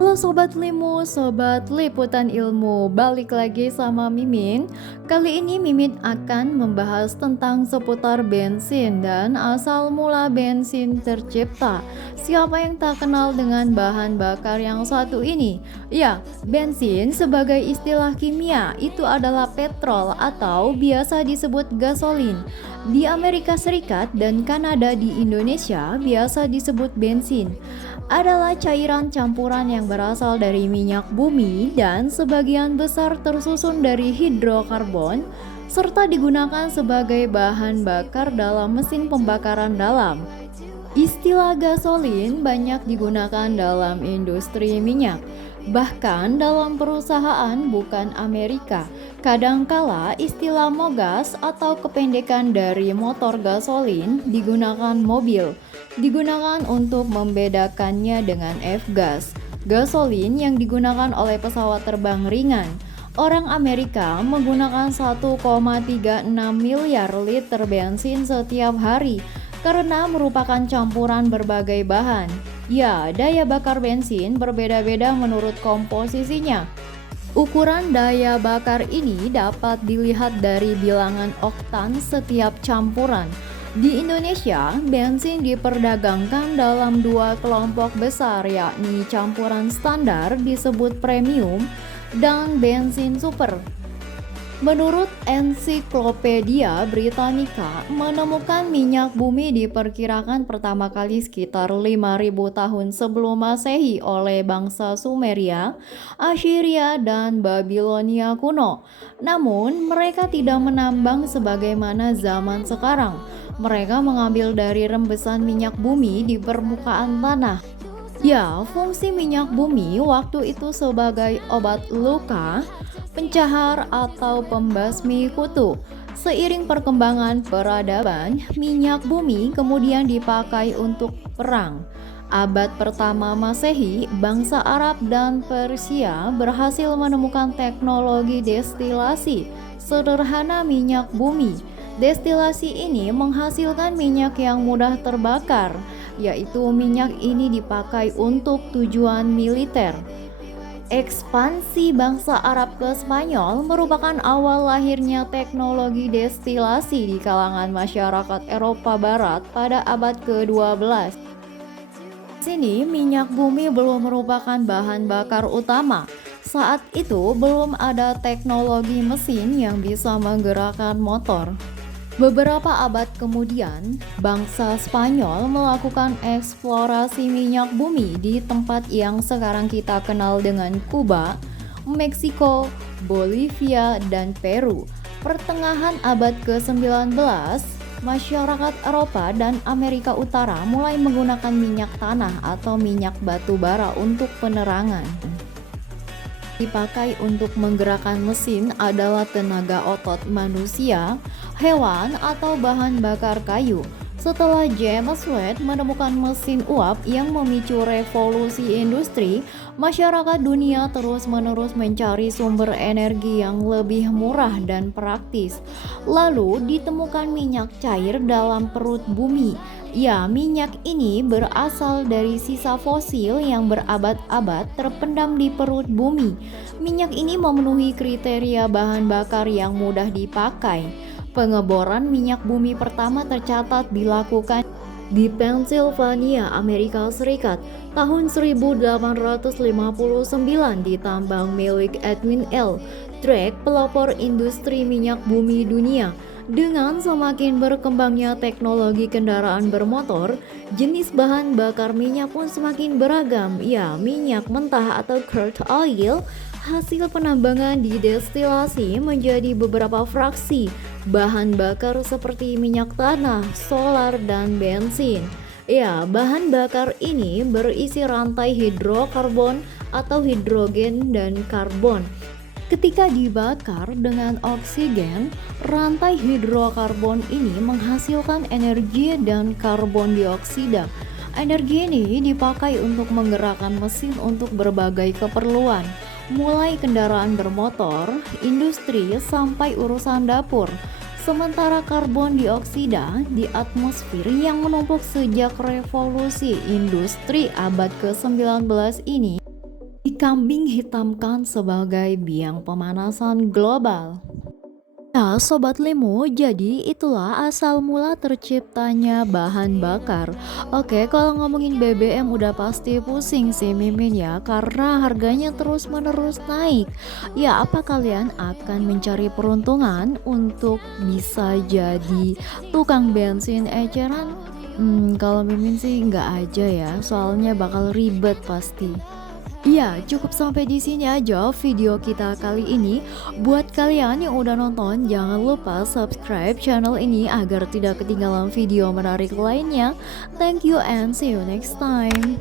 Halo Sobat Limu, Sobat Liputan Ilmu, balik lagi sama Mimin. Kali ini Mimin akan membahas tentang seputar bensin dan asal mula bensin tercipta. Siapa yang tak kenal dengan bahan bakar yang satu ini? Ya, bensin sebagai istilah kimia itu adalah petrol atau biasa disebut gasolin. Di Amerika Serikat dan Kanada di Indonesia biasa disebut bensin adalah cairan campuran yang berasal dari minyak bumi dan sebagian besar tersusun dari hidrokarbon serta digunakan sebagai bahan bakar dalam mesin pembakaran dalam. Istilah gasolin banyak digunakan dalam industri minyak, bahkan dalam perusahaan bukan Amerika. Kadangkala istilah mogas atau kependekan dari motor gasolin digunakan mobil, digunakan untuk membedakannya dengan F-gas, gasolin yang digunakan oleh pesawat terbang ringan. Orang Amerika menggunakan 1,36 miliar liter bensin setiap hari karena merupakan campuran berbagai bahan. Ya, daya bakar bensin berbeda-beda menurut komposisinya. Ukuran daya bakar ini dapat dilihat dari bilangan oktan setiap campuran. Di Indonesia, bensin diperdagangkan dalam dua kelompok besar, yakni campuran standar disebut premium dan bensin super. Menurut Ensiklopedia Britannica, menemukan minyak bumi diperkirakan pertama kali sekitar 5.000 tahun sebelum Masehi oleh bangsa Sumeria, Assyria, dan Babilonia kuno. Namun, mereka tidak menambang sebagaimana zaman sekarang. Mereka mengambil dari rembesan minyak bumi di permukaan tanah. Ya, fungsi minyak bumi waktu itu sebagai obat luka, pencahar atau pembasmi kutu. Seiring perkembangan peradaban, minyak bumi kemudian dipakai untuk perang. Abad pertama Masehi, bangsa Arab dan Persia berhasil menemukan teknologi destilasi sederhana minyak bumi. Destilasi ini menghasilkan minyak yang mudah terbakar, yaitu minyak ini dipakai untuk tujuan militer. Ekspansi bangsa Arab ke Spanyol merupakan awal lahirnya teknologi destilasi di kalangan masyarakat Eropa Barat pada abad ke-12. Di sini minyak bumi belum merupakan bahan bakar utama. Saat itu belum ada teknologi mesin yang bisa menggerakkan motor. Beberapa abad kemudian, bangsa Spanyol melakukan eksplorasi minyak bumi di tempat yang sekarang kita kenal dengan Kuba, Meksiko, Bolivia, dan Peru. Pertengahan abad ke-19, masyarakat Eropa dan Amerika Utara mulai menggunakan minyak tanah atau minyak batu bara untuk penerangan. Dipakai untuk menggerakkan mesin adalah tenaga otot manusia, hewan, atau bahan bakar kayu. Setelah James Watt menemukan mesin uap yang memicu revolusi industri, masyarakat dunia terus-menerus mencari sumber energi yang lebih murah dan praktis. Lalu ditemukan minyak cair dalam perut bumi. Ya, minyak ini berasal dari sisa fosil yang berabad-abad terpendam di perut bumi. Minyak ini memenuhi kriteria bahan bakar yang mudah dipakai. Pengeboran minyak bumi pertama tercatat dilakukan di Pennsylvania, Amerika Serikat, tahun 1859 di tambang milik Edwin L. Drake, pelopor industri minyak bumi dunia. Dengan semakin berkembangnya teknologi kendaraan bermotor, jenis bahan bakar minyak pun semakin beragam. Ya, minyak mentah atau crude oil, hasil penambangan didestilasi menjadi beberapa fraksi bahan bakar seperti minyak tanah, solar, dan bensin. Ya, bahan bakar ini berisi rantai hidrokarbon atau hidrogen dan karbon. Ketika dibakar dengan oksigen, rantai hidrokarbon ini menghasilkan energi dan karbon dioksida. Energi ini dipakai untuk menggerakkan mesin untuk berbagai keperluan, mulai kendaraan bermotor, industri, sampai urusan dapur. Sementara karbon dioksida di atmosfer yang menumpuk sejak revolusi industri abad ke-19 ini kambing hitamkan sebagai biang pemanasan global. Ya, Sobat Limo, jadi itulah asal mula terciptanya bahan bakar. Oke, kalau ngomongin BBM udah pasti pusing sih Mimin ya, karena harganya terus-menerus naik. Ya, apa kalian akan mencari peruntungan untuk bisa jadi tukang bensin eceran? Kalau Mimin sih nggak aja ya, soalnya bakal ribet pasti. Iya, cukup sampai di sini aja video kita kali ini. Buat kalian yang udah nonton, jangan lupa subscribe channel ini agar tidak ketinggalan video menarik lainnya. Thank you and see you next time.